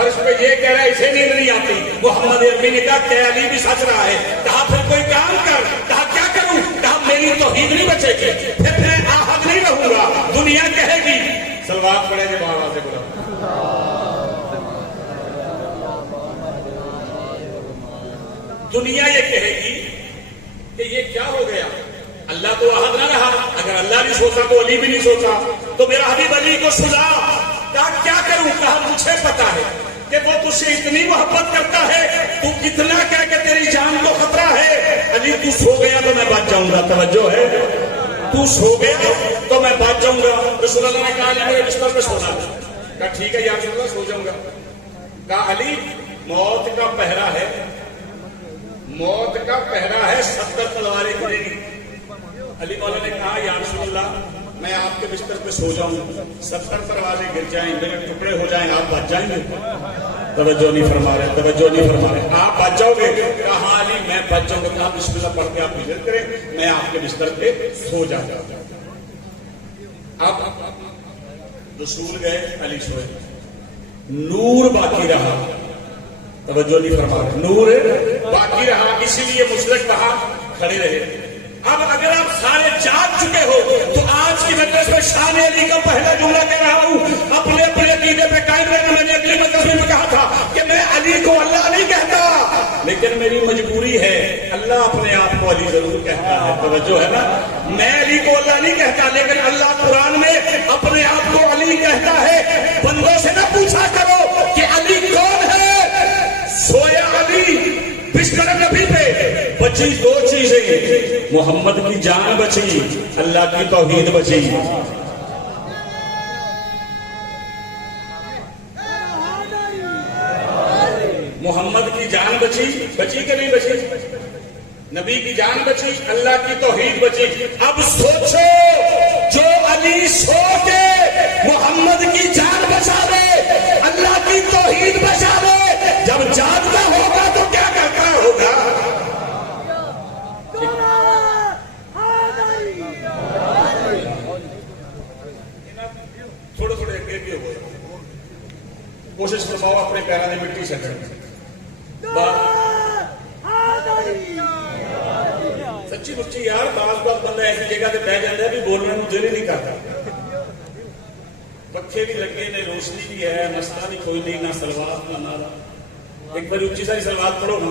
فرش پہ یہ کہہ رہا ہے اسے نیند نہیں آتی. محمد عربی نے کہا کہ علی بھی سچ رہا ہے. کہا پھر کوئی کام کر. کہا کیا کروں؟ کہا میری توحید نہیں بچے گی, پھر میں آہد نہیں رہوں گا. دنیا کہے گی سلوات پڑھے جب آواز سے بولا. دنیا یہ کہے گی کہ یہ کیا ہو گیا, اللہ تو احد نہ رہا. اگر اللہ نہیں سوچا تو علی بھی نہیں سوچا. تو میرا حبیب علی کو سجا. کہا کیا کروں؟ کہا مجھے پتا ہے کہ وہ تجھ سے اتنی محبت کرتا ہے, تو اتنا کہہ کہ تیری جان کو خطرہ ہے. علی تو سو گیا تو میں بچ جاؤں گا. توجہ ہے, تو سو گیا تو میں بچ جاؤں گا. رسول اللہ نے کہا علی میرے بستر پہ سونا. کہا ٹھیک ہے یا رسول اللہ سو جاؤں گا. کہا علی موت کا پہرا ہے, موت کا پہرا ہے, 70 تلواریں گریں گی. علی مولا نے کہا یا رسول اللہ میں آپ کے بستر پہ سو جاؤں, 70 دروازے گر جائیں, میرے ٹکڑے ہو جائیں, آپ بچ جائیں گے؟ توجہ نہیں فرما رہے, توجہ نہیں فرما رہے. آپ بچ جاؤ گے؟ کہا علی میں بچ جاؤں گا. کہا بسم اللہ پڑھ کے آپ ہجرت کریں, میں آپ کے بستر پہ سو جاؤں گا. اب رسول گئے, علی سوئے. نور باقی رہا. توجہ نہیں فرما رہے, نور باقی رہا. اسی لیے مشرک کہا کھڑے رہے. اب اگر آپ سارے جاگ چکے ہو تو آج کی مجلس میں شان علی کا پہلا جملہ کہہ رہا ہوں, اپنے اپنے عقیدے پہ قائم رہنا. میں نے اگلی مجلس میں کہا تھا کہ میں علی کو اللہ نہیں کہتا, لیکن میری مجبوری ہے. اللہ اپنے آپ کو علی ضرور کہتا ہے. توجہ ہے نا, میں علی کو اللہ نہیں کہتا, لیکن اللہ قرآن میں اپنے آپ کو علی کہتا ہے. بندوں سے نہ پوچھا کرو کہ علی کون ہے. سویا علی بستر نبی پہ, بچی دو چیزیں, محمد کی جان بچی, اللہ کی توحید بچی. محمد کی جان بچی, بچی کہ نہیں بچی؟ نبی کی جان بچی, اللہ کی توحید بچی. اب سوچو جو علی سو کے محمد کی جان بچا لے, اللہ کی توحید بچا لے, جب جاگتا ہوگا تو کیا کرتا ہوگا؟ تھوڑے تھوڑے اگے ہو کوشش کرواؤ اپنے پیروں میں مٹی سے. سچی مچی یار, بعض بات بندہ ایسی جگہ سے بہ جاتا ہے بھی بولنے میں دل ہی نہیں کرتا. پکھے بھی لگے نے, روشنی بھی ہے, مسئلہ بھی کوئی نہیں, نہ سلوات نہ نعرہ. ایک بار اونچی ساری سلوات پڑھو نا.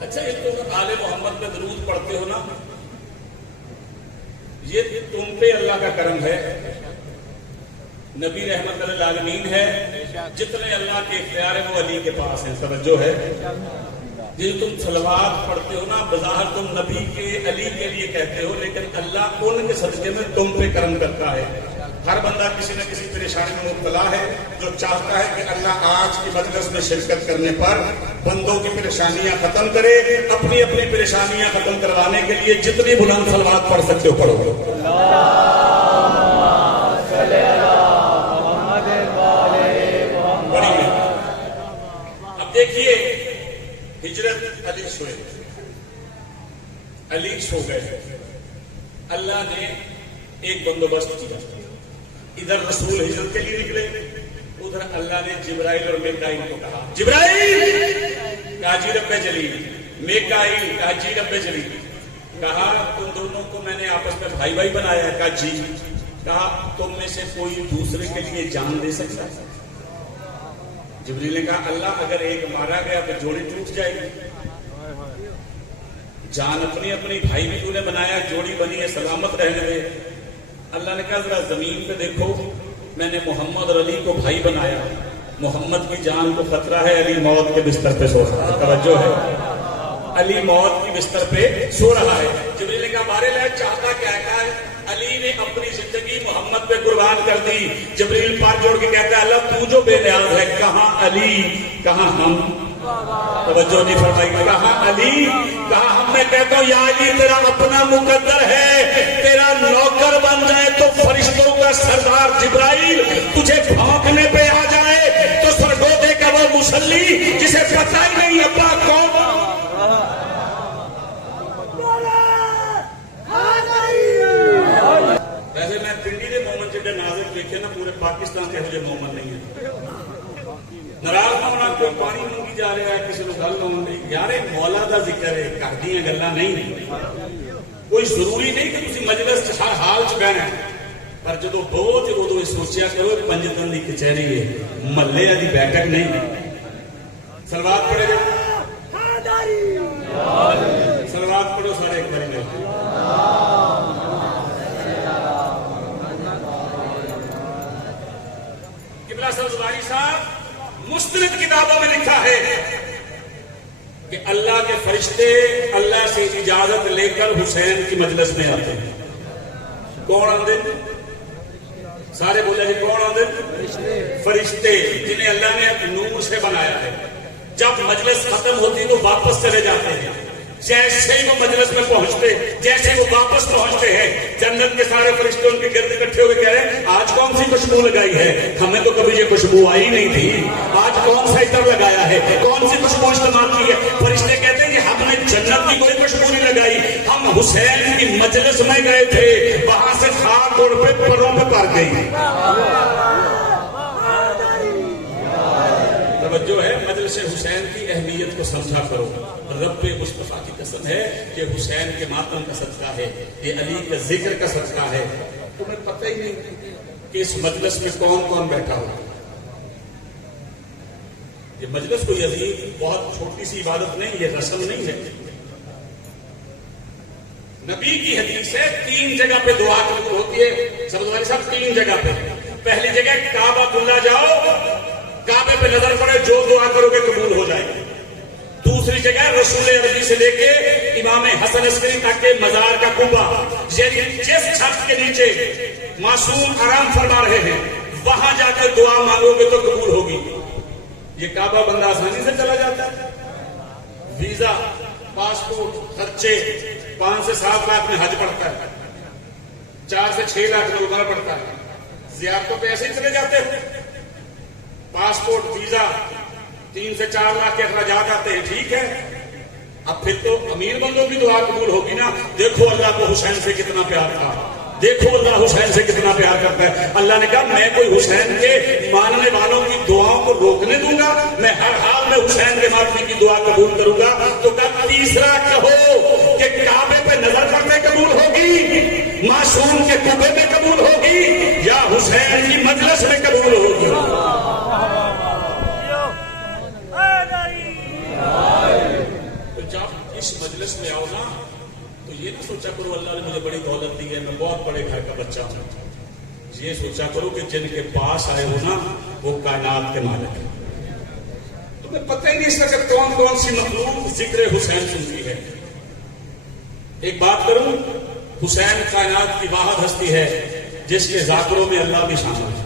اچھا یہ تم آل محمد پہ درود پڑھتے ہو نا, یہ تم پہ اللہ کا کرم ہے. نبی رحمت للعالمین ہے, جتنے اللہ کے اختیار ہیں وہ علی کے پاس ہیں. توجہ ہے, جی تم صلوات پڑھتے ہو نا, بظاہر تم نبی کے علی کے لیے کہتے ہو, لیکن اللہ ان کے صدقے میں تم پہ کرم کرتا ہے. ہر بندہ کسی نہ کسی پریشانی میں مبتلا ہے, جو چاہتا ہے کہ اللہ آج کی مجلس میں شرکت کرنے پر بندوں کی پریشانیاں ختم کرے. اپنی اپنی پریشانیاں ختم کروانے کے لیے جتنی بلند صلوات پڑھ سکتے ہو پڑھو. اب دیکھیے ہجرت, علی سوئے, علی سو گئے. اللہ نے ایک بندوبست کیا. ادھر رسول ہجرت کے لیے نکلے, ادھر اللہ نے جبرائیل اور میکائیل کو کہا, جبرائیل کہا جی رب جلیل, میکائیل کہا جی رب جلیل. کہا تم دونوں کو میں نے آپس میں بھائی بھائی بنایا ہے. کہا جی. کہا تم میں سے کوئی دوسرے کے لیے جان دے سکتا ہے؟ جبریل نے کہا اللہ اگر ایک مارا گیا تو جوڑی ٹوٹ جائے گی. جان اپنی اپنی, بھائی بھی تو نے بنایا, جوڑی بنی ہے, سلامت رہنے دے. اللہ نے کہا ذرا زمین پہ دیکھو, میں نے محمد اور علی کو بھائی بنایا, محمد کی جان کو خطرہ ہے, علی موت کے بستر پہ سو رہا ہے. توجہ ہے, علی موت کی بستر پہ سو رہا ہے. جبریل نے کہا بارے لے چاہتا کیا ہے؟ علی نے اپنی زندگی محمد پہ قربان کر دی. جبریل پار جوڑ کے کہتا ہے اللہ تو جو بے نیاز ہے, کہاں علی کہاں ہم. توجہ نہیں فرمائی, کہاں علی کہاں ہم. میں کہتا ہوں یا علی تیرا اپنا مقدر ہے, تیرا نوکر بن جائے تو فرشتوں کا سردار جبرائیل تجھے بھونکنے پہ آ جائے تو سرگودے کا وہ مسلی جسے پتہ ہی نہیں ابا کون. دیکھے نا پورے پاکستان کے مجھے مومن نہیں ہے. ناراض نہ ہونا کوئی پانی منگی جا رہا ہے کسی کو گل نہ ہونے یار مولا دا ذکر ہے گھر دیا گلاں نہیں. کوئی ضروری نہیں کہ تسی مجلس ہر حال چ بہنا ہے پر جدو بہت ادو یہ سوچیا کرو 5 دن کی کچہری ہے محلے کی بیٹھک نہیں. سلوات پڑھے جائے سلوات پڑھو سارے ایک بار میں. قبلہ سبزواری صاحب مستند کتابوں میں لکھا ہے کہ اللہ کے فرشتے اللہ سے اجازت لے کر حسین کی مجلس میں آتے ہیں. کون آتے ہیں؟ سارے بولے جی کون آتے ہیں؟ فرشتے جنہیں اللہ نے نور سے بنایا ہے. جب مجلس ختم ہوتی تو واپس چلے جاتے ہیں. جیسے ہی وہ مجلس میں پہنچتے جیسے وہ واپس پہنچتے ہیں جنت کے سارے فرشتے ان کے گرد اکٹھے ہوئے کہہ رہے ہیں آج کون سی خوشبو لگائی ہے ہمیں تو کبھی یہ خوشبو آئی نہیں تھی. آج کون سا عطر لگایا ہے کون سی خوشبو استعمال کی ہے. فرشتے کہتے ہیں کہ ہم نے جنت کی کوئی خوشبو نہیں لگائی ہم حسین کی مجلس میں گئے تھے وہاں سے خاک اور پہ پروں پہ پار گئی. توجہ ہے مجلس حسین کی اہمیت کو سمجھا کرو. رب مصطفیٰ کی قسم ہے کہ حسین کے ماتم کا صدقہ ہے یہ علی کا ذکر کا صدقہ ہے. تمہیں پتہ ہی نہیں کہ اس مجلس میں کون کون بیٹھا ہو. یہ مجلس کوئی عظیم بہت چھوٹی سی عبادت نہیں یہ رسم نہیں ہے. نبی کی حدیث ہے 3 جگہ پہ دعا قبول ہوتی ہے. سبزواری صاحب 3 جگہ پہ. پہلی جگہ کعبہ اللہ جاؤ کعبے پہ نظر پڑے جو دعا کرو گے قبول ہو جائے گی. دوسری جگہ رسول عربی سے لے کے امام حسن عسکری تک کے مزار کا کوبہ یعنی جس چھت کے نیچے معصوم آرام فرما رہے ہیں وہاں جا کے دعا مانگو گے تو قبول ہوگی. یہ کعبہ بندہ آسانی سے چلا جاتا ہے. ویزا پاسپورٹ خرچے 5 سے 7 لاکھ میں حج پڑتا ہے 4 سے 6 لاکھ میں عمرہ پڑتا ہے. زیارتوں پہ ایسے ہی چلے جاتے ہیں. پاسپورٹ ویزا 3 سے 4 لاکھ کے اخراجات آتے ہیں ٹھیک ہے. اب پھر تو امیر بندوں کی دعا قبول ہوگی نا. دیکھو اللہ کو حسین سے کتنا پیار تھا دیکھو اللہ حسین سے کتنا پیار کرتا ہے. اللہ نے کہا میں کوئی حسین کے ماننے والوں کی دعاؤں کو روکنے دوں گا میں ہر حال میں حسین کے ماتمی کی دعا قبول کروں گا. تو کب تیسرا کہو کہ کعبے پہ نظر کرنے قبول ہوگی معصوم کے کعبے میں قبول ہوگی یا حسین کی مجلس میں قبول ہوگی. اس مجلس میں آؤ نا تو یہ نہ سوچا کرو اللہ نے مجھے بڑی دولت دی ہے میں بہت بڑے گھر کا بچہ ہوں. یہ سوچا کرو کہ جن کے پاس آئے ہو نا وہ کائنات کے مالک ہیں. تمہیں پتہ ہی نہیں اس وقت کون کون سی مخلوق ذکر حسین سنتی ہے. ایک بات کروں حسین کائنات کی واحد ہستی ہے جس کے ذاکروں میں اللہ بھی شامل ہے.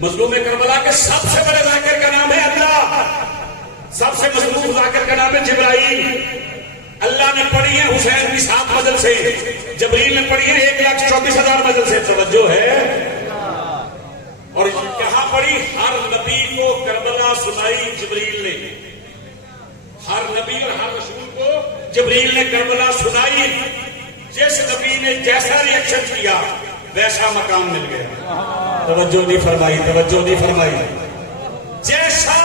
مظلوم کربلا کے سب سے بڑے ذاکر کا نام ہے اللہ. سب سے مضبوط ذاکر کا نام ہے جبرائیل. اللہ نے پڑھی ہے حسین کی 7 مجل سے جبریل نے پڑھی ہے 1,34,000 مجل سے. توجہ ہے اور کہاں پڑھی ہر نبی کو کربلا سنائی جبریل نے. ہر نبی اور ہر رسول کو جبریل نے کربلا سنائی. جس نبی نے جیسا ریئیکشن کیا ویسا مقام مل گیا. توجہ نہیں فرمائی توجہ نہیں فرمائی. جیسا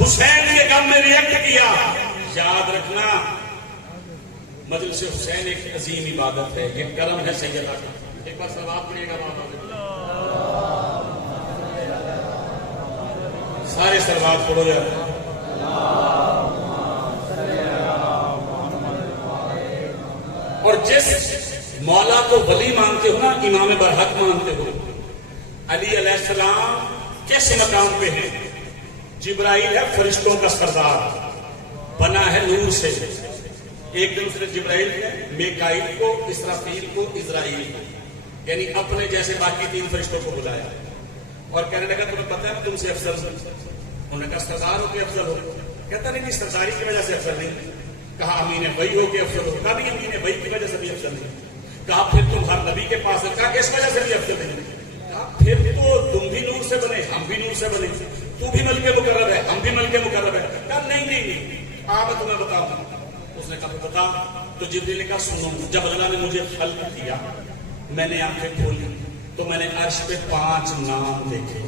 حسین کے غم میں ریئیکٹ کیا. یاد رکھنا مجلس حسین ایک عظیم عبادت ہے یہ کرم ہے سیدہ کا. ایک بار سلوات پڑھیے گا سارے سلوات پڑھو جائے. اور جس مولا کو ولی مانتے ہو نا امام برحق مانتے ہو علی علیہ السلام کس مقام پہ ہیں. جبرائیل ہے فرشتوں کا سردار بنا ہے نور سے. ایک دن صرف جبرائیل نے میکائیل کو اسرافیل کو اسرائیل کو یعنی اپنے جیسے باقی 3 فرشتوں کو بلایا اور کہنے لگا تمہیں پتہ ہے تم سے افضل ہو. انہوں نے کہا سردار ہو کے افضل ہو. کہتا نہیں سرداری کی وجہ سے افضل نہیں. کہا امین وحی ہو کے افضل ہو. کہا بھی امین وحی کی وجہ سے بھی افضل نہیں. کہا پھر تم ہر نبی کے پاس کہا کہ اس وجہ سے بھی افضل نہیں. کہا پھر تو تم بھی نور سے بنے ہم بھی نور سے بنے. تو بھی ملک مقرب ہے ہم بھی ملک مقرب ہے. کہا نہیں میں تمہیں بتاؤں. اس نے کہا بتا. تو جبریل نے کہا سنو جب اللہ نے مجھے خلق کیا میں نے آنکھیں کھولی تو میں نے عرش پہ 5 نام دیکھے.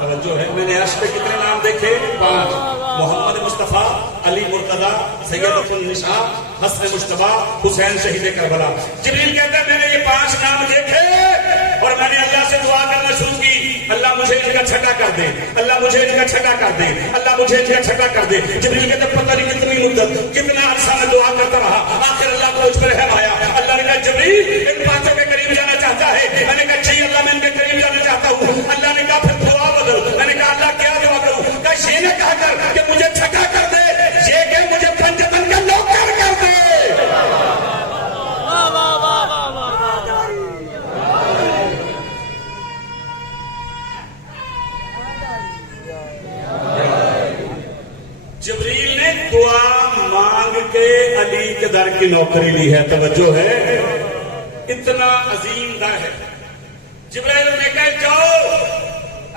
توجہ ہے, میں نے عرش پہ کتنے نام دیکھے؟ 5. محمد مصطفیٰ, علی مرتضیٰ, سیدۃ النساء, حسن مجتبیٰ, حسین شہید کربلا. جبریل کہتا ہے میں نے یہ 5 نام دیکھے اور میں نے اللہ سے دعا کرنا شروع کی, اللہ مجھے ان کا چھٹا کر دے, اللہ مجھے ان کا چھٹا کر دے, اللہ مجھے ان کا چھٹا کر دے. جبریل کہتا ہے پتہ نہیں کتنی مدت, کتنا عرصہ میں دعا کرتا رہا, آخر اللہ کو اس پر رحم آیا. اللہ نے کہا جبریل ان 5 کے قریب جانا چاہتا ہے. میں نے کہا جی اللہ میں ان کے قریب جانا چاہتا ہوں. اللہ نے کہا پھر دعا بدل. میں نے کہا اللہ کیا دعا کروں؟ کہا یہ نہ کہا کر کہ مجھے چھٹا کر دے, یہ کہ مجھے پنجتن کا نوکر کر دے. جبریل نے دعا مانگ کے علی کے در کی نوکری لی ہے. توجہ ہے, اتنا عظیم دا ہے. جبریل نے کہا جاؤ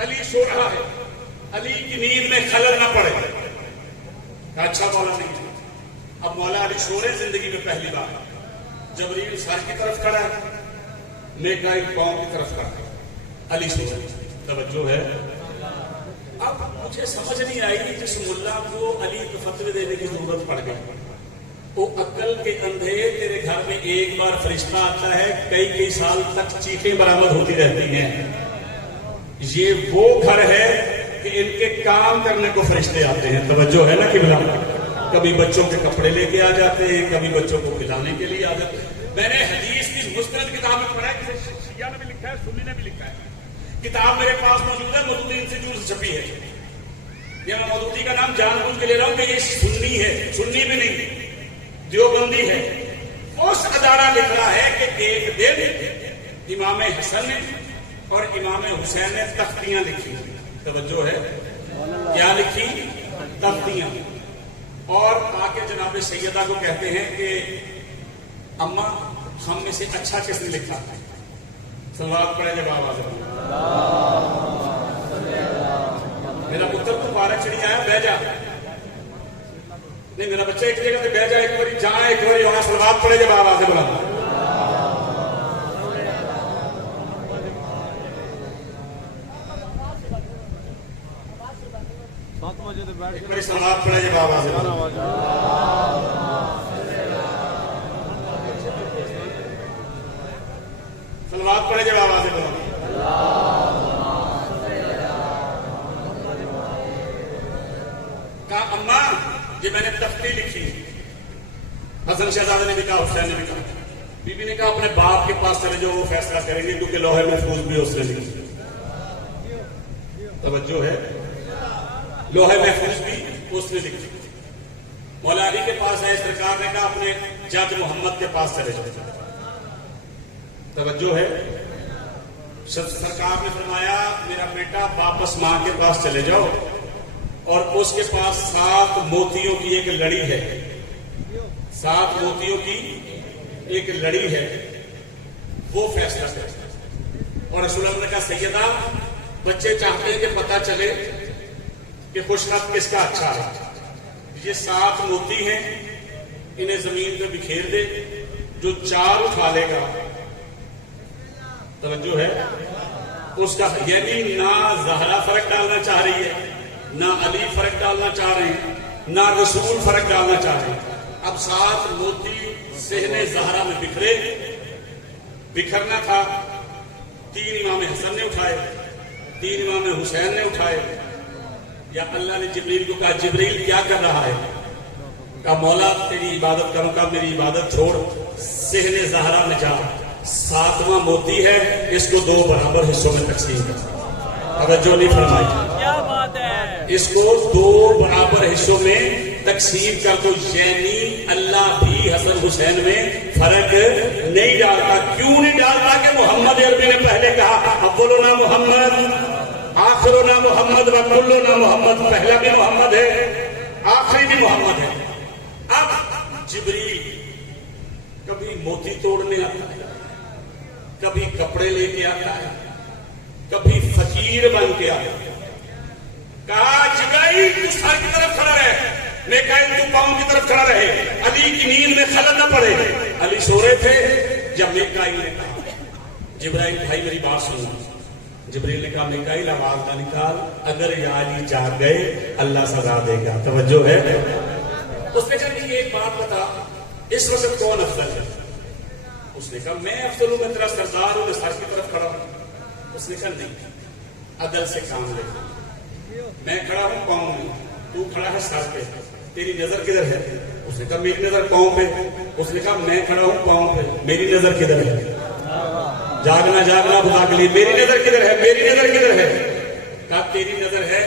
علی سو رہا ہے, علی کی نیند میں خلل نہ پڑے. کہا اچھا مولا نہیں. اب مولا علی سو رہے زندگی میں پہلی بار. جبریل سر کی طرف کھڑا ہے, نیکا ایک پاؤں کی طرف کھڑا ہے, علی سو رہے. توجہ ہے. اب مجھے سمجھ نہیں آئی کہ جس ملا کو علی کو فتوے دینے کی ضرورت پڑ گئی, وہ عقل کے اندھے تیرے گھر میں ایک بار فرشتہ آتا ہے, کئی سال تک چیخیں برآمد ہوتی رہتی ہیں. یہ وہ گھر ہے کہ ان کے کام کرنے کو فرشتے آتے ہیں. توجہ ہے نا قبلہ, کبھی بچوں کے کپڑے لے کے آ جاتے ہیں, کبھی بچوں کو کھلانے کے لیے آ جاتے ہیں. میں نے حدیث کی مستند کتاب میں پڑھا ہے, شیعہ نے بھی لکھا ہے, سنی نے بھی لکھا ہے. کتاب میرے پاس موجود ہے, مودودی انسٹیٹیوٹ سے چھپی ہے. یہ میں مودودی کا نام جان بوجھ کے لے رہا ہوں کہ یہ سنی ہے, سنی بھی نہیں, دیوبندی ہے. اس ادارہ لکھ رہا ہے کہ ایک دن امام حسن نے اور امام حسین نے تختیاں لکھی. توجہ ہے, کیا لکھی؟ تختیاں. اور آ کے جناب سیدہ کو کہتے ہیں کہ اماں ہم میں سے اچھا کس نے لکھا؟ سلوات پڑھے جب آواز میرا پتر تو پارا چڑی آیا, بہ جا. نہیں, میرا بچہ ایک جگہ سے بہ جا, ایک باری جہاں ایک باری وہاں. سلوات پڑھے جب آواز بلا. ایک باری سلوات پڑھے جب آواز بلا. سلوات پڑھے جب آواز بلا. کہا اماں یہ میں نے تختی لکھی. حسن شہزادہ نے بھی کہا, حسین نے بھی کہا. بی بی نے کہا اپنے باپ کے پاس چلے جاؤ, وہ فیصلہ کریں گے, کیونکہ لوہے محفوظ بھی اس نے لکھی. توجہ ہے, لوہے محفوظ بھی اس نے لکھی. مولا علی کے پاس ہے, سرکار نے کہا اپنے جج محمد کے پاس چلے جاؤ. توجہ ہے, سرکار نے فرمایا میرا بیٹا واپس ماں کے پاس چلے جاؤ, اور اس کے پاس 7 موتیوں کی ایک لڑی ہے. 7 موتیوں کی ایک لڑی ہے, وہ فیصلہ کرے. اور رسول اللہ نے کہا سیدہ بچے چاہتے ہیں کہ پتہ چلے کہ خوشخط کس کا اچھا ہے. یہ 7 موتی ہیں, انہیں زمین پہ بکھیر دے, جو 4 اٹھا لے گا. توجہ ہے, اس کا یعنی نہ زہرا فرق ڈالنا چاہ رہی ہے, نہ علی فرق ڈالنا چاہ رہے ہیں, نہ رسول فرق ڈالنا چاہ رہے ہیں. اب 7 موتی صحن زہرا میں بکھرے. بکھرنا تھا, 3 امام حسن نے اٹھائے, 3 امام حسین نے اٹھائے. یا اللہ نے جبریل کو کہا جبریل کیا کر رہا ہے؟ کہا مولا تیری عبادت کروں. کہا میری عبادت چھوڑ, صحن زہرا میں جا, 7واں موتی ہے, اس کو 2 برابر حصوں میں تقسیم کر. توجہ نہیں فرمائی, کیا بات ہے, اس کو 2 برابر حصوں میں تقسیم کر دو. یعنی اللہ بھی حسن حسین میں فرق نہیں ڈالتا. کیوں نہیں ڈالتا؟ کہ محمد عربی نے پہلے کہا اولنا محمد, آخرنا محمد, وکلنا محمد. پہلا بھی محمد ہے, آخری بھی محمد ہے. اب جبریل کبھی موتی توڑنے آتا ہے, کبھی کپڑے لے کے آتا ہے, کبھی فقیر بن کے آتا ہے. کہا جبرائیل تو سر کی طرف کھڑا رہے, میکائیل تو پاؤں کی طرف کھڑا رہے, علی کی نیند میں خلل نہ پڑے. علی سو رہے تھے جب میکائیل نے کہا جبرائیل بھائی میری بات سننا. جبریل نے کہا میکائیل آواز نہ نکال، اگر یا علی جاگ گئے اللہ سزا دے گا. توجہ ہے؟ اس نے کہا کہ ایک بات بتا، اس وقت کون افضل ہے؟ اس نے کہا میں افضل ہوں، میں تیرا سردار ہوں، میں سر کی طرف کھڑا ہوں. اس نے کہا نہیں، عدل سے کام لے. میں کھڑا ہوں پاؤں میں، تو کھڑا ہے سر پہ، تیری نظر کدھر ہے؟ اس نے کہا میری نظر پاؤں پہ. اس نے کہا میں کھڑا ہوں پاؤں پہ، میری نظر کدھر ہے؟ جاگنا جاگنا خدا کے لیے، میری نظر کدھر ہے؟ میری نظر کدھر ہے؟ کہا تیری نظر ہے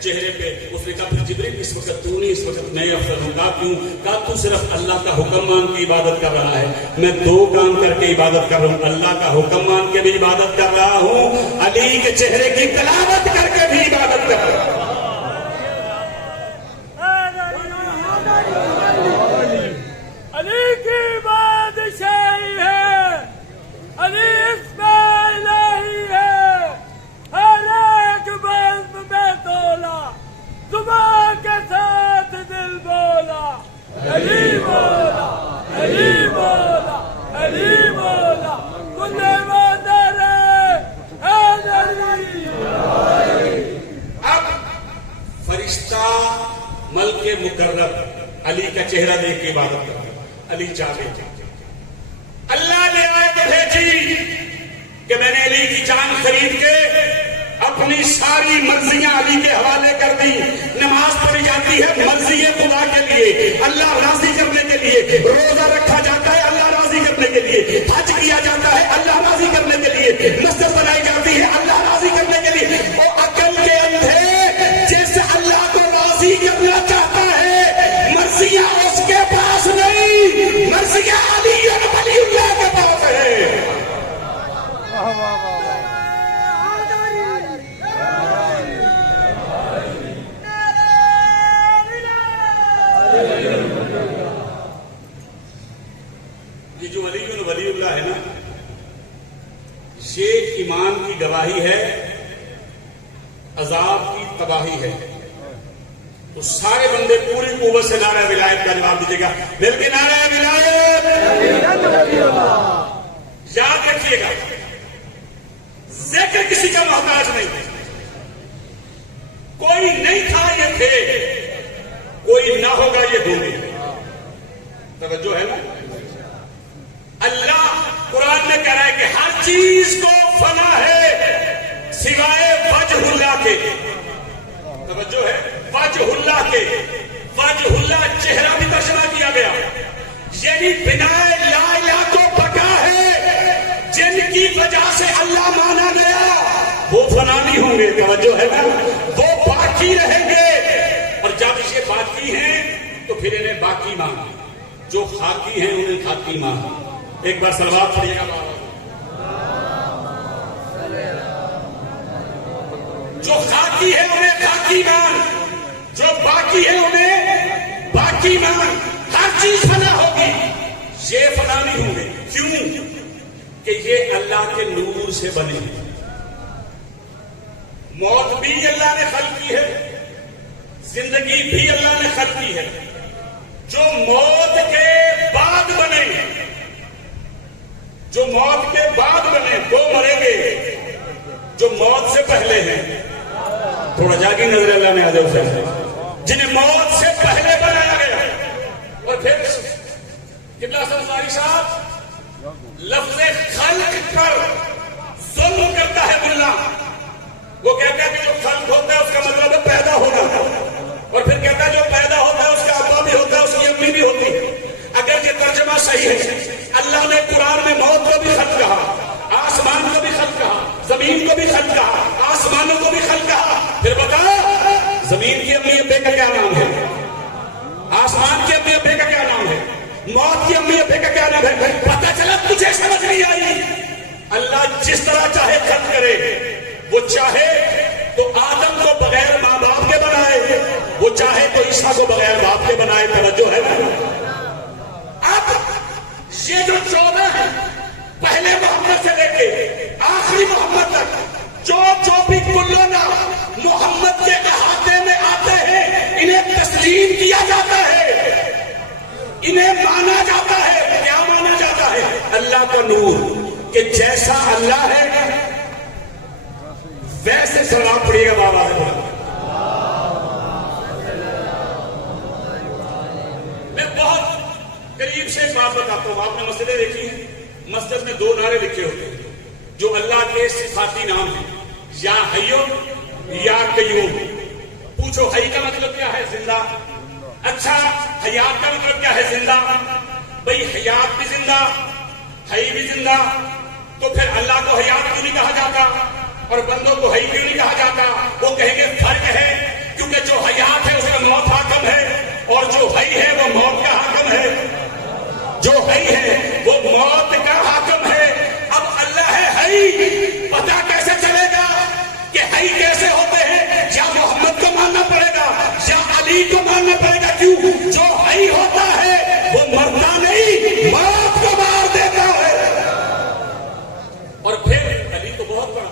چہرے پہ. اس نے کہا پھر جبریل اس وقت تو نہیں، اس وقت میں افضل ہوں. کہا کیوں؟ کہا تو صرف اللہ کا حکم مان کے عبادت کر رہا ہے، میں دو کام کر کے عبادت کر رہا ہوں. اللہ کا حکم مان کے بھی عبادت کر رہا ہوں، علی کے چہرے کی تلاوت کر کے بھی عبادت کر رہا ہوں. علی کی بادشاہی ہے، علی اس میں الہی ہے، ہر ایک بزم میں تولا، صبح کے ساتھ دل بولا، علی مولا، علی مولا، علی مولا، کل مادر علی. اب فرشتہ ملک مقرب علی کا چہرہ دیکھ کے عبادت کرتا. علی چاہے اللہ نے آیت بھیجی کہ میں نے علی کی جان خرید کے اپنی ساری مرضیاں علی کے حوالے کر دی. نماز پڑھی جاتی ہے مرضی خدا کے لیے، اللہ راضی کرنے کے لیے. روزہ رکھا جاتا ہے اللہ راضی کرنے کے لیے. حج کیا جاتا ہے اللہ راضی کرنے کے لیے. مسجد بنائی جاتی ہے اللہ راضی کرنے کے لیے. وہ عقل کے اندھے جس اللہ کو راضی کرنا چاہتا ہے، مرضیاں اس کے پاس نہیں، مرضیاں علی ولی اللہ کے پاس ہے. یہ جو ولی اللہ ہے نا، یہ ایمان کی گواہی ہے، عذاب کی تباہی ہے. تو سارے بندے پوری قوت سے نعرہ ولایت کا جواب دیجیے گا. مل کے نعرہ ولایت. یاد رکھیے گا ذکر کسی کا محتاج نہیں. کوئی نہیں تھا یہ تھے، کوئی نہ ہوگا یہ ہوں گے. توجہ ہے نا؟ اللہ قرآن میں کہہ رہا ہے کہ ہر چیز کو فنا ہے سوائے وجہ اللہ کے. توجہ ہے؟ وجہ اللہ کے. وجہ اللہ چہرہ بھی ترجمہ کیا گیا، یعنی بنا لا الہ تو بقا ہے. جن کی وجہ سے اللہ مانا گیا وہ فنا نہیں ہوں گے. توجہ ہے نا؟ وہ باقی رہیں گے. اور جب یہ باقی ہیں تو پھر انہیں باقی مان. جو خاکی ہیں انہیں خاکی مان. ایک بار صلوات پڑھیے گا. جو خاکی ہے انہیں خاکی مان، جو باقی ہے انہیں باقی مان. ہر چیز فنا ہوگی، یہ فنا نہیں ہوں گے. کیوں؟ کہ یہ اللہ کے نور سے بنے ہیں. موت بھی اللہ نے خلق کی ہے، زندگی بھی اللہ نے خلق کی ہے. جو موت کے بعد بنے، جو موت کے بعد بنے وہ مریں گے. جو موت سے پہلے ہیں، تھوڑا جاگی نظر اللہ نے آ جاؤ سے، جنہیں موت سے پہلے بنایا گیا. اور پھر قبلہ سنساری صاحب لفظ خلق پر ظلم کرتا ہے ملا. وہ کہتا ہے کہ جو خلق ہوتا ہے اس کا مطلب ہے پیدا ہونا، اور پھر کہتا ہے جو پیدا ہوتا ہے اس کا ابا بھی ہوتا ہے، اس کی امی بھی ہوتی ہے. اگر یہ ترجمہ صحیح ہے، اللہ نے قرآن میں موت کو بھی خلق کہا، آسمان کو بھی خلق کہا، زمین کو بھی خلق کہا، آسمانوں کو بھی خلق کہا. پھر بتا زمین کی امی ابے کا کیا نام ہے؟ آسمان کی امی ابے کا کیا نام ہے؟ موت کی امی ابے کا کیا نام ہے؟ پتہ چلا تجھے سمجھ نہیں آئی. اللہ جس طرح چاہے خلق کرے. وہ چاہے تو آدم کو بغیر ماں باپ کے بنائے، وہ چاہے تو عیسیٰ کو بغیر باپ کے بنائے. توجہ ہے نا؟ اب یہ جو 14 ہیں، پہلے محمد سے لے کے آخری محمد تک جو بھی کلونا محمد کے احاطے میں آتے ہیں، انہیں تسلیم کیا جاتا ہے، انہیں مانا جاتا ہے. کیا مانا جاتا ہے؟ اللہ کا نور. کہ جیسا اللہ ہے ویسے سلام پڑھیے گا بابا سے بولا. میں بہت قریب سے ایک بات بتاتا ہوں. آپ نے مسجدیں دیکھی ہیں, مسجد میں 2 نعرے لکھے ہوتے ہیں جو اللہ کے صفاتی نام ہیں, یا حیو یا قیوم. پوچھو حی کا مطلب کیا ہے؟ زندہ. اچھا حیات کا مطلب کیا ہے؟ زندہ. بھئی حیات بھی زندہ, حی بھی زندہ, تو پھر اللہ کو حیات کیوں نہیں کہا جاتا اور بندوں کو حی کیوں نہیں کہا جاتا؟ وہ کہیں گے فرق ہے, کیونکہ جو حیات ہے اس کا موت حاکم ہے اور جو حی ہے وہ موت کا حاکم ہے. جو حی ہے وہ موت کا حاکم ہے. اب اللہ ہے حی, پتا کیسے چلے گا کہ حی کیسے ہوتے ہیں؟ یا محمد کو ماننا پڑے گا یا علی کو ماننا پڑے گا. کیوں؟ جو حی ہوتا ہے وہ مرتا نہیں, موت کو مار دیتا ہے. اور پھر علی تو بہت بڑا,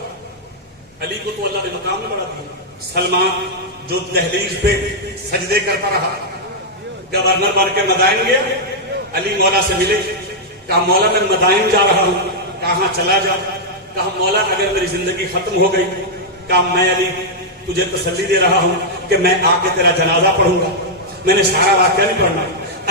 علی کو تو اللہ نے مقام میں بڑھا دیا. سلمان جو دہلیز پہ سجدے کرتا رہا, گورنر بن کے مدائن گیا, علی مولا سے ملے, کہا مولا میں مدائن جا رہا ہوں. کہاں چلا جا. کہا مولا اگر میری زندگی ختم ہو گئی, کہا میں علی تجھے تسلی دے رہا ہوں کہ میں آ کے تیرا جنازہ پڑھوں گا. میں نے سارا واقعہ نہیں پڑھنا.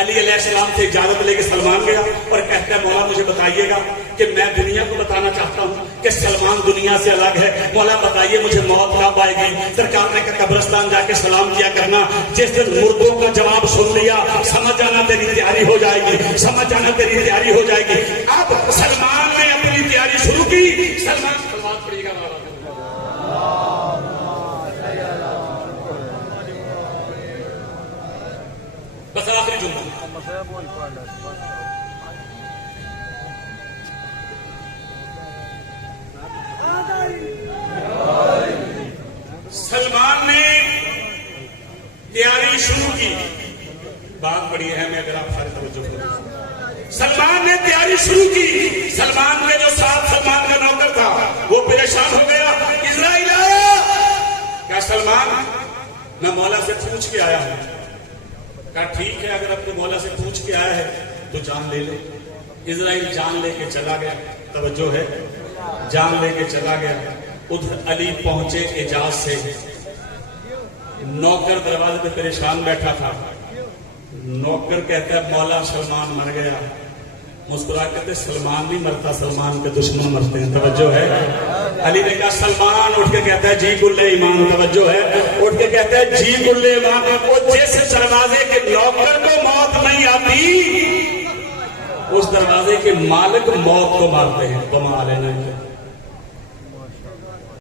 علی علیہ السلام سے اجازت لے کے سلمان گیا اور کہتا ہے مولا مجھے بتائیے گا کہ میں دنیا کو بتانا چاہتا ہوں کہ سلمان دنیا سے الگ ہے. مولا بتائیے مجھے موت کب آئے گی؟ سرکار نے کہا قبرستان جا کے سلام کیا کرنا. جس دن مردوں کا جواب سن لیا سمجھ جانا تیری تیاری ہو جائے گی, سمجھ جانا تیری تیاری ہو جائے گی. اب سلمان نے اپنی تیاری شروع کی. سلمان پڑھیے گا بس آخری جملہ. سلمان نے تیاری شروع کی. بات بڑی ہے, میں اگر آپ سارے توجہ کریں. سلمان نے تیاری شروع کی. سلمان کے جو ساتھ سلمان کا نوکر تھا وہ پریشان ہو گیا. اسرائیل آیا, کیا سلمان میں مولا سے پوچھ کے آیا ہوں. کہا ٹھیک ہے, اگر اپنے مولا سے پوچھ کے آیا ہے تو جان لے لے. اسرائیل جان لے کے چلا گیا. توجہ ہے, جان لے کے چلا گیا. ادھر علی پہنچے اجاز سے. نوکر دروازے پہ پریشان بیٹھا تھا. نوکر کہتا ہے مولا سلمان مر گیا. مسکرا کہتے سلمان نہیں مرتا, سلمان کے دشمن مرتے ہیں. توجہ ہے. علی نے کہا سلمان, اٹھ کے کہتا ہے جی کلے ایمان. توجہ ہے, اٹھ کے کہتا ہے جی کلے ایمان. وہ جس دروازے کے نوکر کو موت نہیں آتی اس دروازے کے مالک موت کو مارتے ہیں. کمال ہے نا.